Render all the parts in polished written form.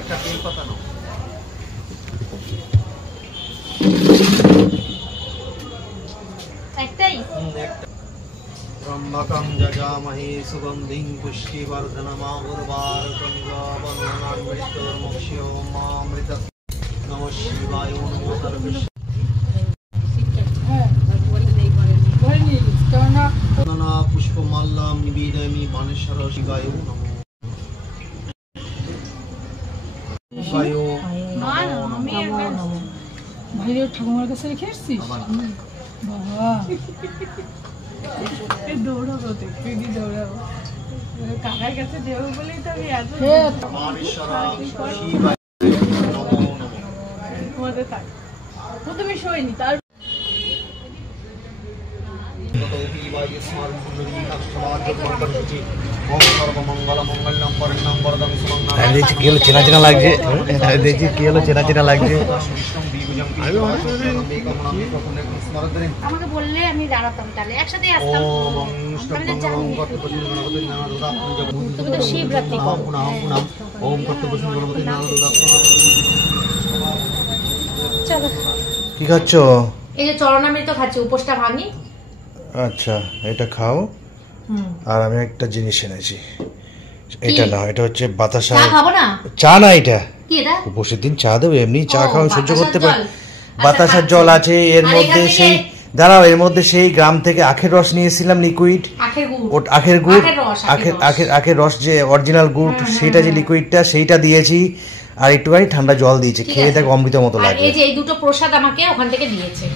একটা বেল পাতা নাও। একটাই? त्र्यम्बकं जजामहे सुगन्धिं पुष्टिवर्धनमागुर्वारुकमिवाबन्धनान्मृत्युर्मुक्ष्योमामृत नमः शिवाय नमो सर्वेश्वराय पुष्पमाल्यां निवेदयामि बाणेश्वर शिवाय नमः शिवाय नमो ভাইরে ঠাকুমার কাছে রেখে আসছিস বাবা দৌড়াবো তুই দৌড়াবো কাকার কাছে দেবো বলেই তো আমি এত বাণেশ্বর শিবায় নমো নমো তোমাদের থাক তুমি শোয়নি তার চেনা চেনা লাগছে দেখছি কি হলো চেনা চেনা লাগছে আমাকে বললে আমি দাঁড়াতাম তাহলে একসাথে আসতাম তুমি তো শিবরাত্রি চলো কি খাচ্ছ? এই যে চরণামৃত খাচ্ছি উপোসটা ভাঙি। আচ্ছা এটা খাও। আর আমি একটা জিনিস এনেছি এটা না এটা হচ্ছে বাতাসা। চা খাবো না? চা না এটা কি এটা? উপোসের দিন চা দেবো এমনি চা খাও সহ্য করতে পারি। বাতাসার জল আছে এর মধ্যে সেই দাঁড়াও এর মধ্যে সেই গ্রাম থেকে আখের রস নিয়েছিলাম লিকুইড আখের গুড় আখের রস যে অরিজিনাল গুড় সেটা যে লিকুইডটা সেইটা দিয়েছি আর একটুখানি ঠান্ডা জল দিয়েছি খেয়ে দেখো অমৃত মতো লাগে। এই যে এই দুটো প্রসাদ আমাকে ওখান থেকে দিয়েছে।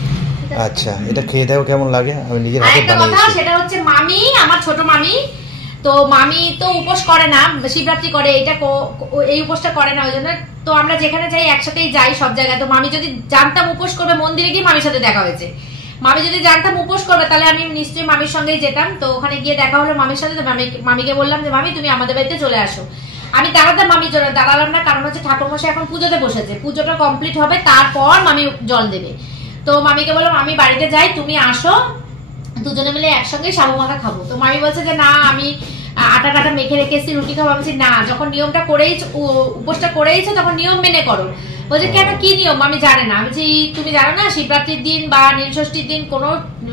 আচ্ছা এটা খেয়ে দেখো কেমন লাগে আমি নিজের হাতে বানিয়েছি। সেটা হচ্ছে মামি আমার ছোট মামি তো মামি তো উপোস করে না শিবরাত্রি করে এটা এই উপোসটা করে না ওই জন্য তো আমরা যেখানে যাই একসাথেই যাই সব জায়গায়। তো মামি যদি জানতাম উপোস করবে মন্দিরে গিয়ে মামির সাথে দেখা হয়েছে। মামি যদি জানতাম উপোস করবে তাহলে আমি নিশ্চয়ই মামির সঙ্গেই যেতাম। তো ওখানে গিয়ে দেখা হলো মামির সাথে। মামিকে বললাম যে মামি তুমি আমাদের বাড়িতে চলে আসো। আমি দাঁড়াতাম মামির জন্য দাঁড়ালাম না কারণ হচ্ছে ঠাকুরমশাই এখন পুজোতে বসেছে পুজোটা কমপ্লিট হবে তারপর মামি জল দেবে। তো মামিকে বললাম আমি বাড়িতে যাই তুমি আসো দুজনে মিলে একসঙ্গে সাবু মাখা খাবো। তো মামি বলছে যে না আমি আটা টাটা মেখে রেখেছি রুটি খাবো। আমি বলছি না যখন নিয়মটা করেইছো উপোসটা করেইছো তখন নিয়ম মেনে করো। বলছে কেন কি নিয়ম? আমি জানি না। আমি তুমি জানো না শিবরাত্রির দিন বা নীলষষ্ঠীর দিন কোনো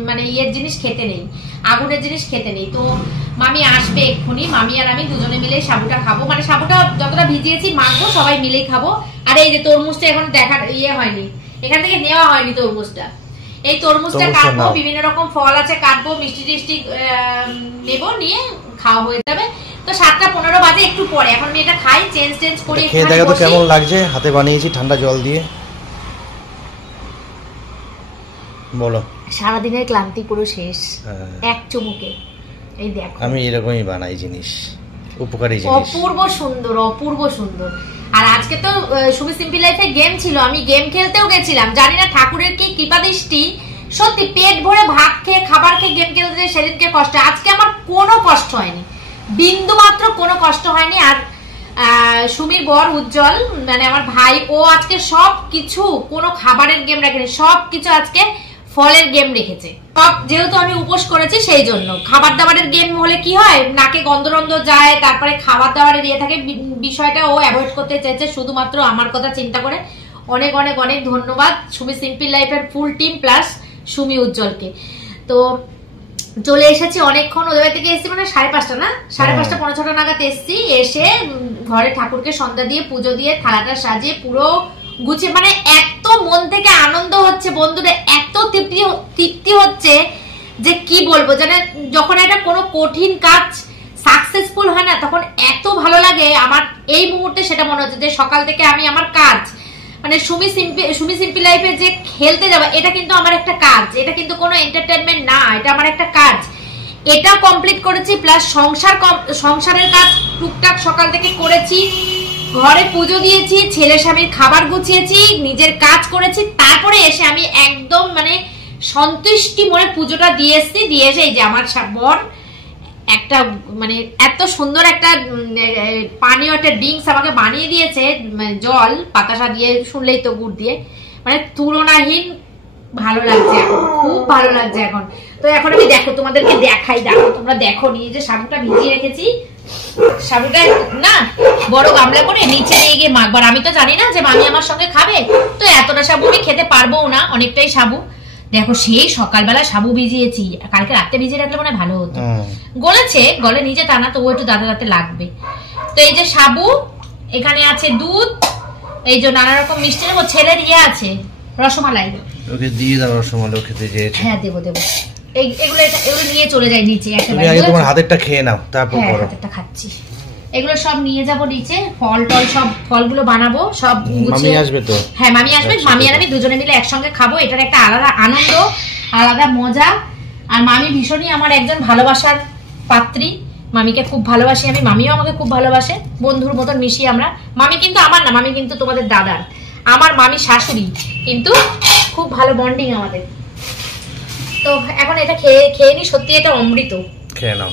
মানে ইয়ের জিনিস খেতে নেই আগুনের জিনিস খেতে নেই। তো মামি আসবে এক্ষুনি মামি আর আমি দুজনে মিলে সাবুটা খাবো মানে সাবুটা যতটা ভিজিয়েছি মাখবো সবাই মিলেই খাবো। আর এই যে তরমুজটা এখন দেখার ইয়ে হয়নি এখান থেকে নেওয়া হয়নি তরমুজটা। এই তরমুজটা কাটবো বিভিন্ন রকম ফল আছে কাটবো মিষ্টি টিষ্টি নেবো নিয়ে খাওয়া হয়ে যাবে। তো 7:15 বাজে একটু পরে এখন আমি এটা খাই চেঞ্জ করে খেয়ে দেখো তো কেমন লাগছে হাতে বানিয়েছি ঠান্ডা জল দিয়ে। বলো সারাদিনের ক্লান্তি পুরো শেষ এক চুমুকে। এই দেখো আমি এরকমই বানাই জিনিস উপকারী জিনিস অপূর্ব সুন্দর। আর আজকে তো সুমি সিম্পল লাইফে গেম ছিল আমি গেম খেলতেও গেছিলাম জানি না ঠাকুরের কি কৃপা দৃষ্টি সত্যি পেট ভরে ভাত খেয়ে খাবার খেয়ে গেম খেলতে সেদিনকে কষ্ট আজকে আমার কোনো কষ্ট হয়নি বিন্দু মাত্র কোনো কষ্ট হয়নি। আর সুমির বর উজ্জ্বল মানে আমার ভাই ও আজকে সব কিছু কোনো খাবারের গেম রাখেনি সব কিছু আজকে ফলের গেম রেখেছে। সব যেহেতু আমি উপোস করেছি সেই জন্য খাবার দাবারের গেম হলে কি হয় নাকে গন্ধরন্ধ যায় তারপরে খাবার দাবারের ইয়ে থাকে বিষয়টা ও অ্যাভয়েড করতে চাইছে শুধুমাত্র আমার কথা চিন্তা করে। অনেক অনেক অনেক ধন্যবাদ সুমি সিম্পল লাইফের ফুল টিম প্লাস সুমি উজ্জ্বলকে। তো চলে এসেছি অনেকক্ষণ ওদের থেকে এসেছি মানে 5:30 না 5:30 5:45 নাগাদ এসেছি এসে ঘরে ঠাকুরকে সন্ধ্যা দিয়ে পুজো দিয়ে থালাটা সাজিয়ে পুরো গুছিয়ে মানে এত মন থেকে আনন্দ হচ্ছে বন্ধুরা এত তৃপ্তি হচ্ছে যে কি বলবো জানেন যখন একটা কোনো কঠিন কাজ সাকসেসফুল হয় না তখন এত ভালো লাগে আমার এই মুহূর্তে সেটা মনে হচ্ছে যে সকাল থেকে আমি আমার কাজ মানে সুমি সিম্পল লাইফে যে খেলতে যাওয়া এটা কিন্তু আমার একটা কাজ এটা কিন্তু কোনো এন্টারটেনমেন্ট না এটা আমার একটা কাজ এটা কমপ্লিট করেছি প্লাস সংসারের কাজ টুকটাক সকাল থেকে করেছি ঘরে পুজো দিয়েছি ছেলে স্বামীর খাবার গুছিয়েছি নিজের কাজ করেছি তারপরে এসে আমি একদম মানে সন্তুষ্টি মনে পুজোটা দিয়ে এসেছি দিয়ে এসে এই যে আমার বর একটা মানে এত সুন্দর একটা পানীয় একটা ড্রিঙ্কস আমাকে বানিয়ে দিয়েছে, জল বাতাসা দিয়ে, শুনলেই তো গুড় দিয়ে, মানে তুলনাহীন ভালো লাগছে এখন, খুব ভালো লাগছে এখন। তো এখন আমি দেখো তোমাদেরকে দেখাই, দেখো তোমরা দেখো, নিয়ে যে সাবুটা ভিজিয়ে রেখেছি, সাবুটা না বড় গামলা করে নিচে নিয়ে গিয়ে মাখবার। আমি তো জানি না যে মামি আমার সঙ্গে খাবে, তো এতটা সাবু আমি খেতে পারবো না, অনেকটাই সাবু। দেখো সেই সকালবেলা সাবু ভিজিয়েছি, কালকে রাতে ভিজিয়ে রাখলে মনে হয় ভালো হতো। গলেছে, গলে নিজে তা না, তবু একটু দাঁতে দাঁতে লাগবে। তো এই যে সাবু, এখানে আছে দুধ, এই যে নানা রকম মিষ্টি নেবো, ছেলের ইয়ে আছে রসমালাই, ওকে দিয়ে দাও রসমালাই খেতে চেয়েছে। হ্যাঁ দেবো দেবো। এগুলো নিয়ে চলে যায় নিচে তুমি আগে তোমার হাতেরটা খেয়ে নাও, তারপর করো। হাতেরটা খাচ্ছি। এগুলো সব নিয়ে যাব নিচে, ফল টল সব ফলগুলো বানাবো সব। মামি আসবে তো? হ্যাঁ মামি আসবে, মামি আর আমি দুজনে মিলে একসঙ্গে খাবো, এটার একটা আলাদা আনন্দ, আলাদা মজা। আর মামি ভীষণই আমার একজন ভালোবাসার পাত্রী, মামিকে খুব ভালোবাসি আমি, মামিও আমাকে খুব ভালোবাসে, বন্ধুর মতন মিশি আমরা। মামি কিন্তু আমার না, মামি কিন্তু তোমাদের দাদার, আমার মামি শাশুড়ি, কিন্তু খুব ভালো বন্ডিং আমাদের। তো এখন এটা খেয়ে নি, সত্যি এটা অমৃত। খেয়ে নাও।